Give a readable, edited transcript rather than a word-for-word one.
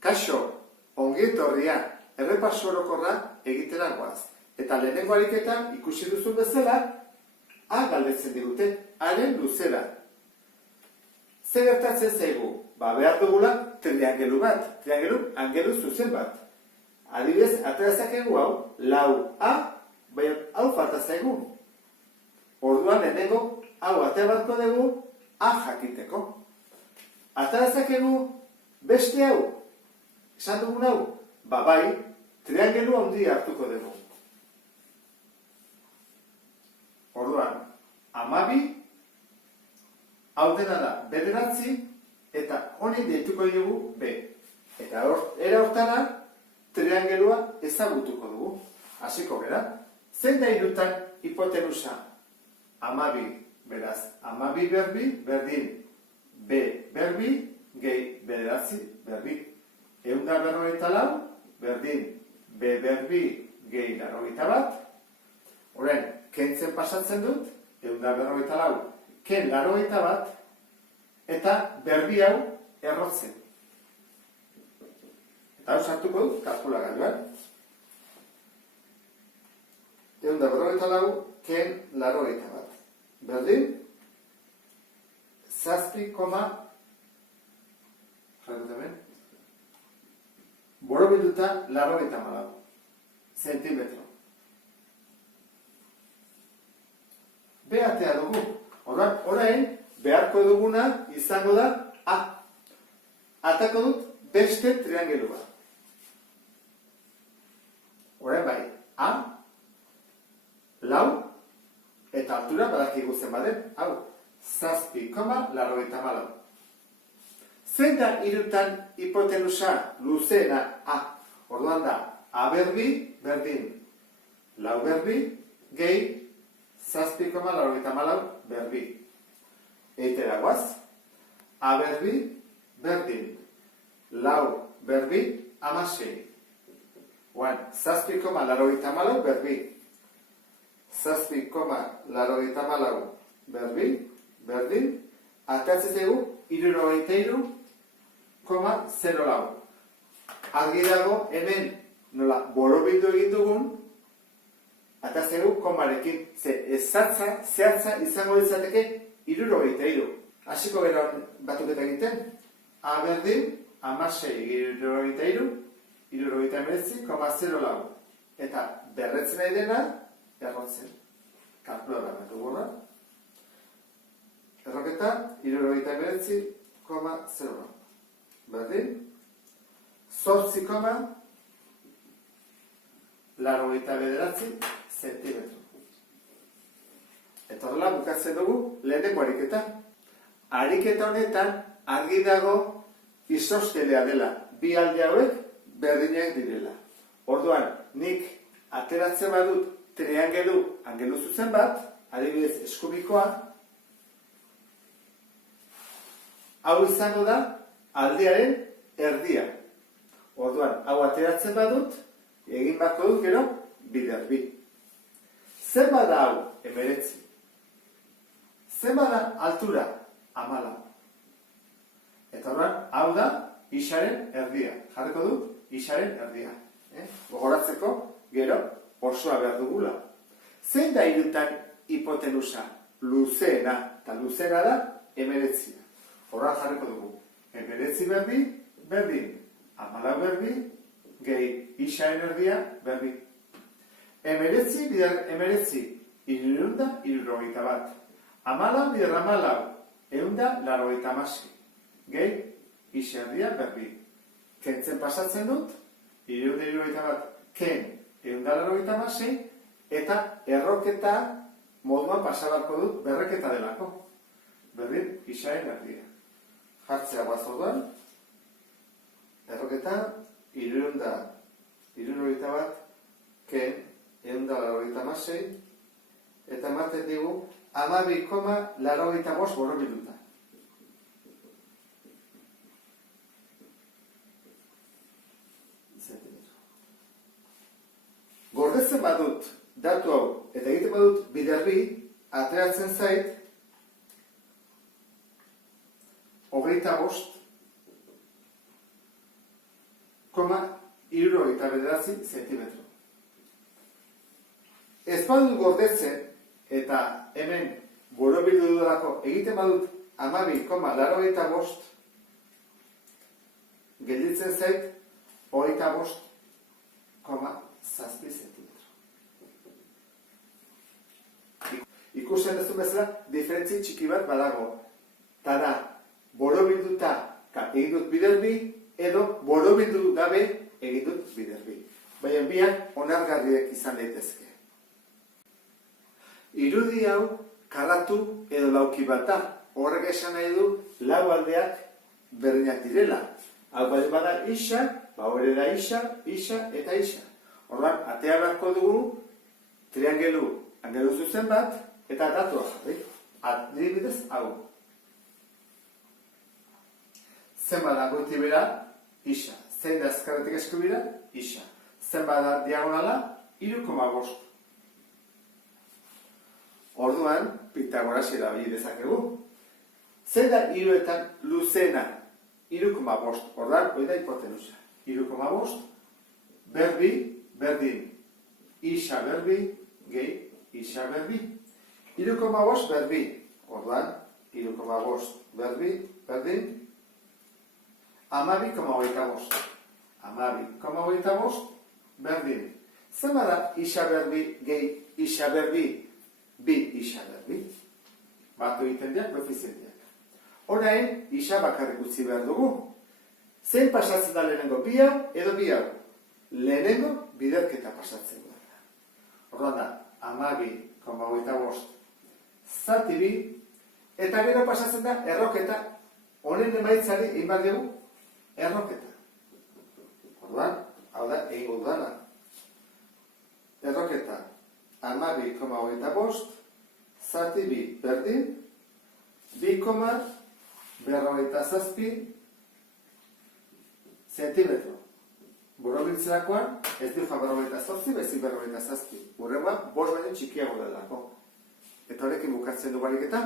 Kaixo, ongi etorria, errepaso orokorra egitera goaz. Eta lehenengo ariketa ikusi duzu bezala, A galdetzen digute, haren luzera. Zer gertatzen zaigu? Behar dugula triangelu bat, angelu zuzen bat. Adibidez, atera zakegu hau, lau A, baina hau falta zaigu. Orduan lehenengo, hau atera batko dugu, A jakiteko. Atera zakegu beste hau, esan dugun hau, bai, triangelu handi hartuko dugu. Orduan, 12, hau dena da, bederatzi, eta honi deituko dugu B. Eta era hortara, triangelua ezagutuko dugu. Hasiko gara. Zein da hirutan hipotenusa? 12, beraz, 12 berbi, berdin, B berbi, gehi bederatzi berbi. 154, berdin, B berbi, gehi 81. Horren, kentzen pasatzen dut, 154, ken 81, eta berbi hau errotzen. Eta hau sartuko dut, kalkulagailuan. 154, ken 81. Berdin, 7, borobilduta 84 zentimetro. Behatea dugu. Orain, beharko duguna izango da A. Atako dut beste triangelua. Orain bai, A, lau, eta altura badakigu zen baden, hau, 7,84. Zein da hirutan hipotenusa luzeena A? Orduan da, A berbi, berdin, lau berbi, gehi, 7,84 berbi. Eitera guaz, A berbi, berdin, lau berbi, 16. Oan, 7,84 berbi. 7,84 berbi, berdin, atatzen zegu, 73,04. Argi dago, hemen, nola, borobildu egin dugun, eta zegu komarekin, ezatza, zehatza izango izateke 73. Hasiko gara batuketa egiten, A berdin, 16, 73,04. Eta berretzen nahi dena, errotzen. Kalkula bat gora. Erroketa, 73,04. Berdin, 8,89 zentimetro. Eta horrela bukatzen dugu lehenengo ariketa. Ariketa honetan argi dago isoskelea dela. Bi alde hauek berdinak direla. Orduan, nik ateratzen badut angelu zuzen bat, adibidez eskubikoa, hau izango da aldearen erdia. Orduan, hau ateratzen badut, egin bako dut gero, bider bi. Zenba da hau? 19. Zenba da altura? 14. Eta horren, hau da isaren erdia. Jarriko dut, isaren erdia. Gogoratzeko, gero, osoa behar dugula. Zein da hirutan hipotenusa? Luzeena. Eta luzeena da 19. Horra jarriko dugu. 19 berbi, berdin. 14 berbi, gehi isaren erdia, berbi. 19 bider 19, 371 bat. 14 bider 14, 196. Gehi isaren erdia, berbi. Kentzen pasatzen dut, 371 bat, ken 196, eta erroketa moduan pasabarko dut berreketa delako. Berdin, isaren erdia. Jartzea guazoduan, erroketa, 371 bat, ken 196, eta ematen digu 12,85 borobilduta. Gordetzen badut datu hau, eta egiten badut biderbi, ateratzen zait, 25 0,69 zentimetro. Ez badut gordetzen, eta hemen borobildu dudalako egiten badut 12,85, gelditzen zait 25,7 zentimetro. Ikusten duzu bezala, diferentzi txiki bat badago. Tada, borobilduta egin dut biderbi, edo borobildu gabe egin dut biderbi. Baina biak onargarriak izan daitezke. Irudi hau karatu edo lauki bat da. Horrek esan nahi du lau aldeak berdinak direla. Hau bada isa, hori da isa, eta isa. Orduan, atea beharko dugu triangelu angelu zuzen bat eta datua jarri. Adibidez hau. Zenbat da goitibera? Isa. Zein da ezkerretik eskubira? Isa. Zenbat da diagonala? 3,5. Orduan, Pitagoras erabili dezakegu. Zein da hiruetan luzena? 3,5. Orduan, hori da hipotenusa. 3,5 berbi, berdin. Isa berbi, gehi, isa berbi. 3,5 berbi. Orduan, 3,5 berbi, berdin. 12,25. 12,25 berdin. Zenbat da isa berbi, gehi, isa berbi? Bi isa berbi. Batu egiten diak, koefizienteak. Orain, isa bakarrik utzi behar dugu. Zein pasatzen da lehenengo? Bi hau edo bi hau? Lehenengo biderketa pasatzen da. Orduan da, 12,25 zati bi, eta gero pasatzen da erroketa. Honen emaitzari egin behar dugu erroketa. Orduan, hau da, egingo dudana. Erroketa 12,25 zati bi berdin 2,57 zentimetro. Borobiltzerakoan ez du 58, bezik 57. Hurrengoa, 5 baino txikiago delako. Eta horrekin bukatzen du bariketa.